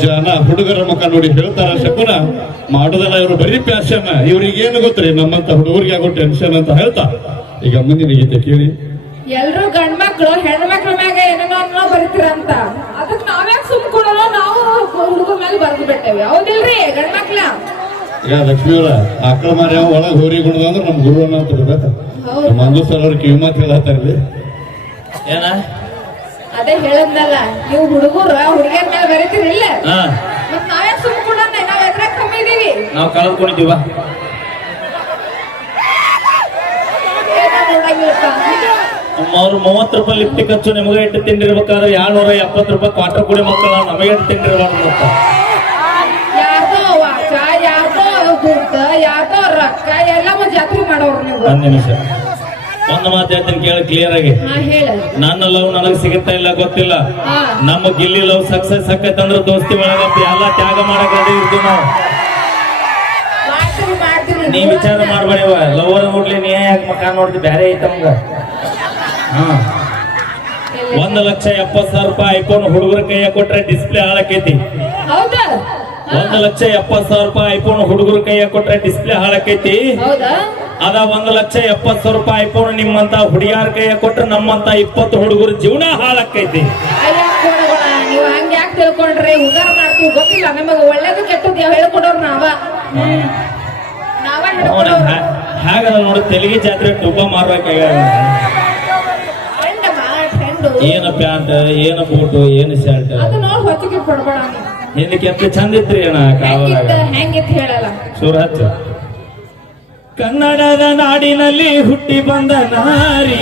ಜನ ಹುಡುಗರ ಮುಖ ನೋಡಿ ಹೇಳ್ತಾರ ಶಕುನ ಮಾಡುದಲ್ಲ ಇವರು ಬರೀ ಪ್ಯಾಶನ್ ಇವ್ರಿಗೆ ಏನು ಗೊತ್ತ್ರಿ? ನಮ್ಮಂತ ಹುಡುಗರಿಗೆ ಆಗೋ ಟೆನ್ಷನ್ ಅಂತ ಹೇಳ್ತಾ. ಈಗ ಮುಂದಿನ ಗೀತೆ ಕೇಳಿ. ಎಲ್ರು ಗಂಡ್ಮಕ್ಳು ಹೆಣ್ಮಕ್ಳ ಮ್ಯಾಗ ಏನೇನೋ ಬರೀತಿರಂತ. ಅದಕ್ ನಾವ್ಯಾಕ್ ಸುಮ್ ಕೊಡೋಣ ನಾವು ಹುಡುಗರ ಮೇಲೆ ಬರ್ದು ಬಿಟ್ಟೇವಿ. ಹೌದಿಲ್ರಿ? ಗಂಡ್ಮಕ್ಳ ಈಗ ಲಕ್ಷ್ಮಿ ಅವರ ಆಕಳ ಮಾರ್ಯ ಒಳಗ್ ಹೋರಿ ಗುಣದ ಅಂದ್ರೆ ನಮ್ ಗುರು ಅನ್ನೋ ತಿಳ್ಬೇಕ ಮಂಜು ಸರ್ ಅವ್ರ ಕಿವಿ ಮಾತು ಹೇಳತ್ತಾರಲ್ಲಿ ಏನ? ಅದೇ ಹೇಳದ್ನಲ್ಲ ನೀವು ಹುಡುಗರು ಹುಡುಗಿಯರ್ ಮೇಲೆ ಬರೀತೀರಿ ಇಲ್ಲ? ಮತ್ ನಾವೇ ಸುಮ್ ಕೊಡೋಣ ನಾವ್ ಎದ್ರಾಗ ಕಮ್ಮಿ ಇದೀವಿ ನಾವ್ ಕಳ್ಕೊಂಡಿದ್ದೀವ. ಅವ್ರು ಮೂವತ್ತು ರೂಪಾಯಿ ಲಿಫ್ಟ್ ಖರ್ಚು ನಿಮಗೆ ಇಟ್ಟು ತಿಂಡಿರ್ಬೇಕಾದ್ರೆ ಏಳ್ನೂರ ಎಪ್ಪತ್ತು ರೂಪಾಯಿ ಕ್ವಾರ್ಟರ್ ಕೂಡ ಮಕ್ಕಳ ನಮಗೆ ಇಟ್ಟು ತಿಂಡಿರ್ಬಾರ್ದು ಅಂತ ಯಾರ್ದೋ ವಾಚ ಯಾರ್ದೋ ದುಡ್ಡ ಯಾರ್ದೋ ರೊಕ್ಕ ಎಲ್ಲ ಜಾತ್ರೆ ಮಾಡೋರು ನೀವು. ಒಂದ್ ನಿಮಿಷ. ಒಂದು ಮಾತು ಹೇಳ್ತೀನಿ ಕೇಳ ಕ್ಲಿಯರ್ ಆಗಿ. ನನ್ನ ಲವ್ ನನಗೆ ಸಿಗುತ್ತಾ ಇಲ್ಲ ಗೊತ್ತಿಲ್ಲ. ನಮ್ಮ ಗಿಲ್ಲಿ ಲವ್ ಸಕ್ಸಸ್ ಆಕೈತೆ ಅಂದ್ರೆ ದೋಸ್ತಿ ಒಳಗ ಎಲ್ಲ ತ್ಯಾಗ ಮಾಡಕ್ ಅದೇ ಇರ್ತೀವಿ ನಾವು. ನೀ ವಿಚಾರ ಮಾಡ್ಬೇಡಿವ ಲವರ್ ನೋಡ್ಲಿ ನೀ ಯಾಕೆ ಮಕ್ಕ ನೋಡ್ತಿ ಬ್ಯಾರೆ ಐತ ನಮ್ಗ. ಒಂದ್ ಲಕ್ಷ ಎಪ್ಪತ್ ಸಾವಿರ ರೂಪಾಯಿ ಐಫೋನ್ ಹುಡುಗರ ಕೈಯ ಕೊಟ್ರೆ ಡಿಸ್ಪ್ಲೇ ಹಾಳಾಕೈತಿ. ಒಂದ್ ಲಕ್ಷ ಎಪ್ಪತ್ ಸಾವಿರ ರೂಪಾಯಿ ಐಫೋನ್ ಹುಡುಗರ ಕೈಯ ಕೊಟ್ರೆ ಡಿಸ್ಪ್ಲೇ ಹಾಳಾಕೈತಿ. ಅದ ಒಂದ್ ಲಕ್ಷ ಎಪ್ಪತ್ ಸಾವಿರ ರೂಪಾಯಿ ಐಫೋನ್ ನಿಮ್ಮಂತ ಹುಡುಗಿಯಾರ ಕೈಯ ಕೊಟ್ರೆ ನಮ್ಮಂತ ಇಪ್ಪತ್ತು ಹುಡುಗರ ಜೀವನ ಹಾಳಾಕೈತಿ ನೀವು ಹಂಗ ಯಾಕೆ ತಿಳ್ಕೊಂಡ್ರಿ? ಉದಾರ ಮಾಡ್ತೀವಿ ಗೊತ್ತಿಲ್ಲ ನಮಗ ಒಳ್ಳೇದು ಕೆಟ್ಟದ್ದು ಹೇಳ್ಕೊಡೋರು ನಾವ. ನಾವ ಹಾಗಲ್ಲ ನೋಡು ತೆಲಿಗೆ ಜಾತ್ರೆ ಟೂಪ ಮಾರ್ಬೇಕಾಗ ಫ್ರೆಂಡ್ ಫ್ರೆಂಡು ಏನ ಪ್ಯಾಂಟ್ ಏನ ಬೂಟು ಏನು ಶರ್ಟ್? ಅದು ನೋಡಿ ಹೊತ್ತಿಗೆ ಕೊಡ್ಬೇಡ ಹಿಂದಕ್ಕೆ ಎಂತ ಚಂದ ಇತ್ರಿ ಅಣ್ಣ ಹೆಂಗಿತ್ತ ಕಾವಲಾಗ ಹೆಂಗಿತ್ ಹೇಳಲ್ಲ. ಶುರು ಹಚ್ಚ. ಕನ್ನಡದ ನಾಡಿನಲ್ಲಿ ಹುಟ್ಟಿ ಬಂದ ನಾರಿ.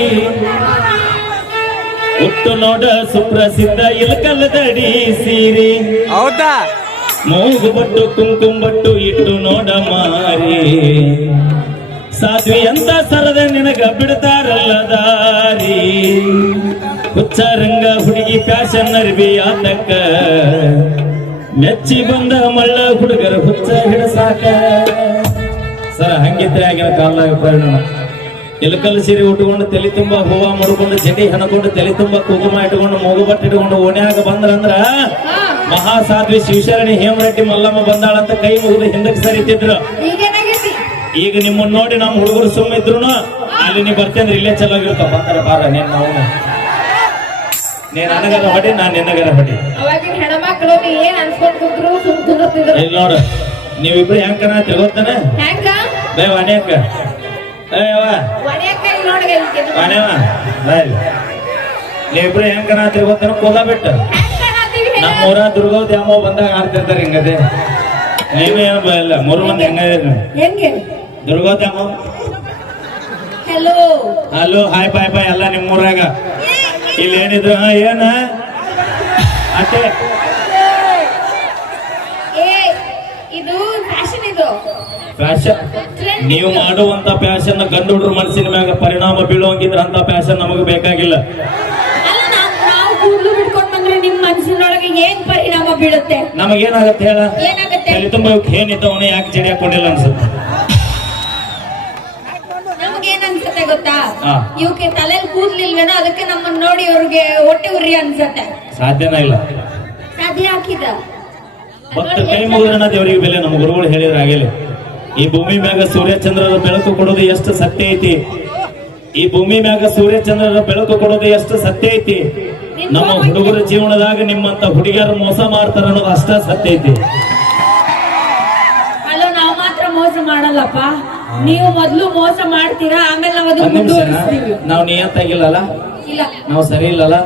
ಹುಟ್ಟು ನೋಡ ಸುಪ್ರಸಿದ್ಧ ಇಲ್ಕಲ್ಲದಡಿ ಸೀರಿ. ಹೌದಾ? ಮೂಗು ಬಟ್ಟು ಕುಂಕುಂಬಟ್ಟು ಇಟ್ಟು ನೋಡ ಮಾರಿ. ಸಾಧ್ವಿ ಅಂತ ಸರದ ನಿನಗ ಬಿಡ್ತಾರಲ್ಲ ದಾರಿ. ಹುಚ್ಚ ರಂಗ ಹುಡುಗಿ ಫ್ಯಾಷನ್ ಅರ್ಬಿ ಆತಕ್ಕ. ಮೆಚ್ಚಿ ಬಂದ ಮಳ್ಳ ಹುಡುಗರ ಹುಚ್ಚ ಹಿಡಸಾಕ. ಸರ ಹಂಗಿದ್ರೆ ಆಗಿನ ಕಾಲದಾಗ ಪರಿಣಾಮ ಇಲಕಲ್ ಸೀರೆ ಉಟ್ಕೊಂಡು ತಲೆ ತುಂಬ ಹೂವ ಮುಡ್ಕೊಂಡು ಜಡಿ ಹಣಕೊಂಡು ತಲೆ ತುಂಬ ಕುಂಕುಮ ಇಟ್ಕೊಂಡು ಮೂಗು ಬಟ್ಟೆ ಇಟ್ಕೊಂಡು ಓಣ್ಯಾಗ ಬಂದ್ರಂದ್ರ ಮಹಾ ಮಹಾಸಾಧ್ವಿ ಶಿವಶರಣಿ ಹೇಮರೆಡ್ಡಿ ಮಲ್ಲಮ್ಮ ಬಂದಾಳಂತ ಕೈ ಮುಗಿದು ಹಿಂದಕ್ಕೆ ಸರಿತಿದ್ರು. ಈಗ ನಿಮ್ಮನ್ನ ನೋಡಿ ನಮ್ಮ ಹುಡುಗರು ಸುಮ್ಮ ಇದ್ರು ಅಲ್ಲಿ ನೀ ಬರ್ತೇಂದ್ರೆ ಇಲ್ಲೇ ಚಲೋ ಬಂದ್ರೆ ಬಾರ ನೀನ್ ನಾವು. ನೀನ್ ನನಗರ ಹೊಡಿ ನಾನ್ ನಿನ್ನಗರ ಹೊಡಿ. ಇಲ್ಲ ನೋಡು ನೀವಿಬ್ರು ಹೆಂಗ್ ಕಣ ತಿಳ್ಕೊತಾನೆ ಬೇ ಏವ ಒಣೆಯಕ್ಕ ನೋಡಿ ಬಾಯ್ ನೀವಿಬ್ರು ಹೆಂಗ್ ಕಣ ತಿಳ್ಕೊತಾನ ಕೋಲ ಬಿಟ್ಟು. ನಮ್ಮ ಊರ ದುರ್ಗಾ ದ್ಯಾಮೋ ಬಂದಾಗ ಆಡ್ತಿರ್ತಾರೆ ಹಿಂಗದೆ. ನೀವು ಏನು ಇಲ್ಲ ಮೂರು ಮಂದಿ ಹೆಂಗ ಹೆಂಗೆ Durga ದ್ಯಾಮೋ hello hello hi bye bye ಎಲ್ಲ ನಿಮ್ಮ ಊರಾಗ ಇಲ್ಲಿ ಏನಿದ್ರು ಹಾ ಏನ? ಅಷ್ಟೇ ಏ ಇದು ಫ್ಯಾಷನ್ ಇದು ಫ್ಯಾಷನ್ ನೀವು ಮಾಡುವಂತ ಫ್ಯಾಷನ್ ಗಂಡು ಹುಡುಗರು ಮನಸ್ಸಿನ ಮ್ಯಾಗ ಪರಿಣಾಮ ಬೀಳುವಂಗಿದ್ರ ಅಂತ ಫ್ಯಾಷನ್ ನಮಗೆ ಬೇಕಾಗಿಲ್ಲ. ಬೀಳುತ್ತೆ? ನಮಗೇನಾಗತ್ತೆ ಹೇಳ? ತಲೆ ತುಂಬ ಏನಿದ್ದವನ ಯಾಕೆ ಜಡಿ ಹಾಕೊಂಡಿಲ್ಲ ಅನ್ಸುತ್ತೆ. ಅನ್ಸತ್ತೆ ಗೊತ್ತಾ. ಇವಕ್ಕೆ ತಲೆಯಲ್ಲಿ ಕೂದ್ಲಿಲ್ವೇನೋ ಅದಕ್ಕೆ ನಮ್ಮನ್ನ ನೋಡಿ ಅವ್ರಿಗೆ ಹೊಟ್ಟೆ ಉರಿ ಅನ್ಸತ್ತೆ. ಸಾಧ್ಯನ ಇಲ್ಲ. ಸಾಧ್ಯ ಹಾಕಿದ ಭಕ್ತ ಕೈ ಮುಗಿದ ದೇವರಿಗೆ ಬೆಲೆ ನಮ್ಮ ಗುರುಗಳು ಹೇಳಿದ್ರೆ ಆಗಿಲ್ಲ. ಈ ಭೂಮಿ ಮ್ಯಾಗ ಸೂರ್ಯಚಂದ್ರರ ಬೆಳಕು ಕೊಡೋದು ಎಷ್ಟು ಸತ್ಯ ಐತಿ? ಈ ಭೂಮಿ ಮ್ಯಾಗ ಸೂರ್ಯಚಂದ್ರರ ಬೆಳಕು ಕೊಡೋದು ಎಷ್ಟು ಸತ್ಯ ಐತಿ? ನಮ್ಮ ಹುಡುಗರ ಜೀವನದಾಗ ನಿಮ್ಮಂತ ಹುಡುಗಿಯರು ಮೋಸ ಮಾಡ್ತಾರ ಅನ್ನೋದು ಅಷ್ಟ ಸತ್ಯ ಐತಿ. ಅಲ್ಲ ನಾವು ಮಾತ್ರ ಮೋಸ ಮಾಡಲ್ಲಪ್ಪ. ನೀವು ಮೊದ್ಲು ಮೋಸ ಮಾಡ್ತೀರಾ ಆಮೇಲೆ ನಾವು ನಿಮಿಷ ಮುಂದುವರಿಸ್ತೀವಿ. ನಾವು ನಿಯತ್ತಾಗಿಲ್ಲಲ್ಲ? ಇಲ್ಲ. ನಾವು ಸರಿ ಇಲ್ಲಲ್ಲ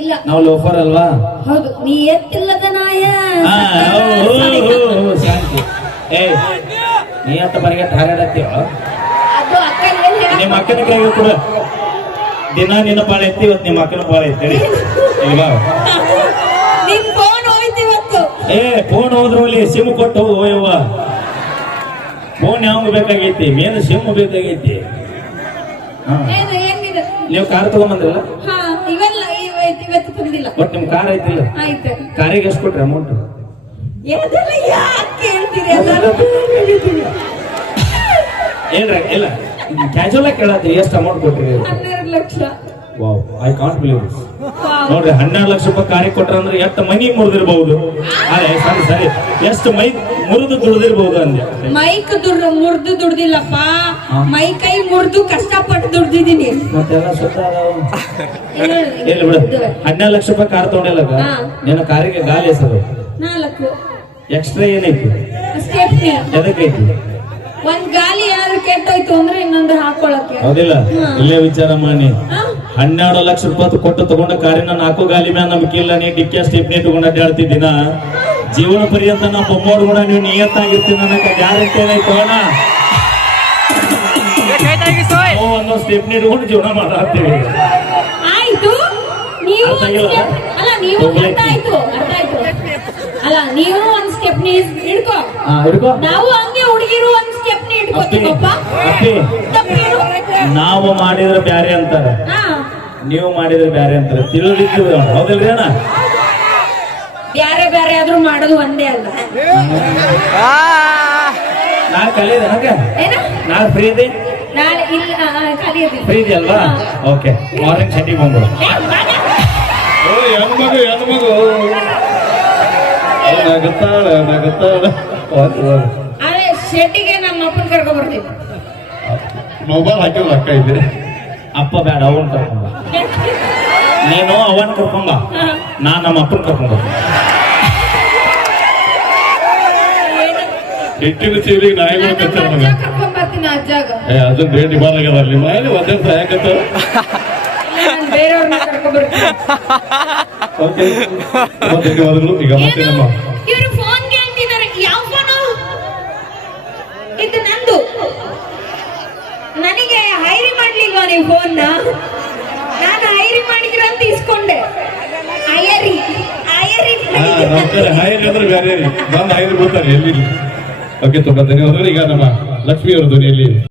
ಇಲ್ಲ. ನಾವು ಲೋಫರ್ ಅಲ್ವಾ? ಹೌದು. ನೀ ಎತ್ತಿಲ್ಲದ ನಾಯ. ಶಾಂತಿ. ಏ ನಿಯತ್ತ ಅಂತ ಹಾರಾಡತ್ತೀವ ಏನ್ ಹೇಳ ನಿಮ್ಮ ಅಕ್ಕನ ಕೈಗೆ ಕೂಡ. ದಿನ ನಿನ್ನ ಪಾಳ ಎತ್ತಿ ಇವತ್ತು ನಿಮ್ಮ ಅಕ್ಕನ ಪಾಳ ಎತ್ತಿ ಇಲ್ವಾ ಏ ಫೋನ್ ಹೋದ್ರು ಅಲ್ಲಿ ಸಿಮ್ ಕೊಟ್ಟು ಹೋಯವ್ವ ಫೋನ್ ಯಾವಾಗ ಬೇಕಾಗೈತಿ? ಮೇನ್ ಸಿಮ್ ಬೇಕಾಗೈತಿ. ನೀವು ಕಾರ್ ತಗೊಂಬಂದ್ರಲ್ಲ? ಬಟ್ ನಿಮ್ ಕಾರ್ ಐತಿಲ್ಲ. ಕಾರಿಗೆ ಎಷ್ಟು ಕೊಟ್ರಿ ಅಮೌಂಟ್ ಯಾಕೆ ಏನ್ರ ಇಲ್ಲ ಕ್ಯಾಶುವಲ್ ಆಗಿ ಕೇಳತ್ರಿ ಎಷ್ಟು ಅಮೌಂಟ್ ಕೊಟ್ರಿ ಹನ್ನೆರಡು lakh. Wow I can't believe this ನೋಡ್ರಿ ಹನ್ನೆರಡು ಲಕ್ಷ ರೂಪಾಯಿ ಕಾರಿ ಕೊಟ್ರ ಅಂದ್ರೆ ಎಷ್ಟು ಮನಿ ಮುರಿದಿರ್ಬಹುದು ಅದೇ ಸರಿ ಸರಿ. ಎಷ್ಟು ಮೈ ಮುರಿದು ದುಡ್ದಿರ್ಬಹುದು ಅಂದೆ. ಮೈಕ್ ದುಡ್ ಮುರ್ದು ದುಡ್ದಿಲ್ಲಪ್ಪ. ಮೈ ಕೈ ಮುರ್ದು ಕಷ್ಟಪಟ್ಟು ದುಡ್ದಿದ್ದೀನಿ. ಮತ್ತೆಲ್ಲ ಸುತ್ತ ಎಲ್ಲಿ ಬಿಡು. ಹನ್ನೆರಡು ಲಕ್ಷ ರೂಪಾಯಿ ಕಾರ್ ತಗೊಂಡಿಲ್ಲ. ನಿನ್ನ ಕಾರಿಗೆ ಗಾಲಿ ಹೆಸರು ನಾಲ್ಕು. ಎಕ್ಸ್ಟ್ರಾ ಏನೈತಿ? ಸ್ಟೆಪ್ನಿ ಎದಕ್ಕೈತಿ ಒಂದ್ ಗಾಲಿ ಯಾರು ಕೆಟ್ಟೋಯ್ತು ಅಂದ್ರೆ ಇನ್ನೊಂದು ಹಾಕೊಳಕ್ಕೆ. ಹೌದಿಲ್ಲ ಇಲ್ಲೇ ವಿಚಾರ ಮಾಡಿ? ಹನ್ನೆರಡು ಲಕ್ಷ ರೂಪಾಯಿ ಕೊಟ್ಟು ತಗೊಂಡ ಕಾರಿನ ನಾಲ್ಕು ಗಾಲಿ ಮ್ಯಾಲ ನಂಬಿಕೆ ಇಲ್ಲ. ನೀ ಡಿಕ್ಕಿ ಸ್ಟೆಪ್ನಿ ತಗೊಂಡು ಅಡ್ಡಾಡ್ತಿದ್ದೀನ ಜೀವನ ಪರ್ಯಂತ ನಾ ಬೊಮ್ಮೋಡ್ ಕೂಡ ನೀವು ನಿಯತ್ತಾಗಿರ್ತೀನಿ ನನಗೆ. ಗ್ಯಾರಂಟಿ ಏನೈತೆ ನಾವು ಒಂದೊಂದು ಸ್ಟೆಪ್ನಿ ಇಟ್ಕೊಂಡು ಜೀವನ ಮಾಡತ್ತೀವಿ. ಆಯ್ತು. ನೀವು ಅಲ್ಲ ನೀವು. ಅರ್ಥ ಆಯ್ತು. ಅರ್ಥ ಅಲ್ಲ ನೀವು ಒಂದ್ ಸ್ಟೆಪ್ನಿ ಹಿಡ್ಕೋ. ಹಾ ಹಿಡ್ಕೋ. ನಾವು ಹಂಗೆ ಹುಡುಗಿರು ಒಂದ್ ಅಪ್ಪಿ ಹಿಡ್ಕೋತೀವಪ್ಪ ಅಪ್ಪಿ. ನಾವು ಮಾಡಿದ್ರೆ ಬ್ಯಾರೆ ಅಂತಾರೆ. ಹಾ. ನೀವು ಮಾಡಿದ್ರೆ ಬ್ಯಾರೆ ಅಂತಾರೆ. ತಿಳಿದಿತ್ತು ಹೌದಿಲ್ರಿ ಅಣ್ಣ? ಬ್ಯಾರೆ ಬ್ಯಾರೆ ಆದ್ರೂ ಮಾಡೋದು ಒಂದೇ ಅಲ್ಲ ನಾ ಕಲಿಯದೆ ಹಂಗ ನಾನ್ ನಾ ಫ್ರೀ ಇದೆ ನಾಳೆ ಇಲ್ಲ ಇರ್ತೀನಿ. ಫ್ರೀ ಇದೆಯಲ್ವಾ? ಓಕೆ. ಮಾರ್ನಿಂಗ್ ಸೆಟ್ಟಿಗೆ ಬಂದ್ಬಿಡು. ಹೆಣ್ಮಗು ಹೆಣ್ಮಗು. ನಗತಾಳ ನಗತಾಳ. ಅದೇ ಶೆಟ್ಟಿಗೆ ನಮ್ಮ ಅಪ್ಪನ ಕರ್ಕೊಂಡ್ ಬರ್ತೀನಿ. ಮೊಬೈಲ್ ಹಾಕಿಲ್ಲ ಅಕ್ಕ ಇಲ್ಲಿ ಅಪ್ಪ ಬೇಡ ಅವನ್ ಕರ್ಕೊಂಬ ನೀನು ಅವನ್ ಕರ್ಕೊಂಬ ನಾ ನಮ್ಮ ಅಪ್ಪನ ಕರ್ಕೊಂಬ ಹಿಟ್ಟಿನ ಚೀಲಿಗೆ ನಾಯಿಗಳು ನಾನು ಕಚ್ಚಾರ ನಮ್ಮ ಕರ್ಕೊಂಡ್ ಬರ್ತೀನಿ ಅಜ್ಜಾಗ. ಏ ಅದನ್ನ ರೇಟ್ ಇಬಾರ ಆಗ್ಯದ ಅಲ್ಲಿ ಒಂದೇ ಬೇರೆಯವ್ರನ್ನ ಕರ್ಕೊಂಡ್ ಬರ್ತೀನಿ. ಓಕೆ ಈಗ ಮತ್ತೆ ನಮ್ಮ ಇವರು ಫೋನ್ ಕೇಳ್ತಿದ್ದಾರೆ ಯಾವ ಫೋನು ಇದು ನಂದು ನನಗೆ ಹೈರಿ ಮಾಡ್ಲಿಲ್ವಾ ನೀವು ಫೋನ್ ನಾನು ಐರಿ ಮಾಡಿದ್ರ ಅಂತ ಇಸ್ಕೊಂಡೆ. ಅಯ್ಯರಿ ಅಯ್ಯರಿ ನಮ್ಮ ಅಂದ್ರೆ ಬೇರೆ. ಬಂದು ಐರಿ ಬರ್ತಾರೆ ಎಲ್ಲಿ ಓಕೆ ತುಂಬಾ ಧನ್ಯವಾದಗಳು. ಈಗ ನಮ್ಮ ಲಕ್ಷ್ಮಿ ಅವರ ಧ್ವನಿಯಲ್ಲಿ.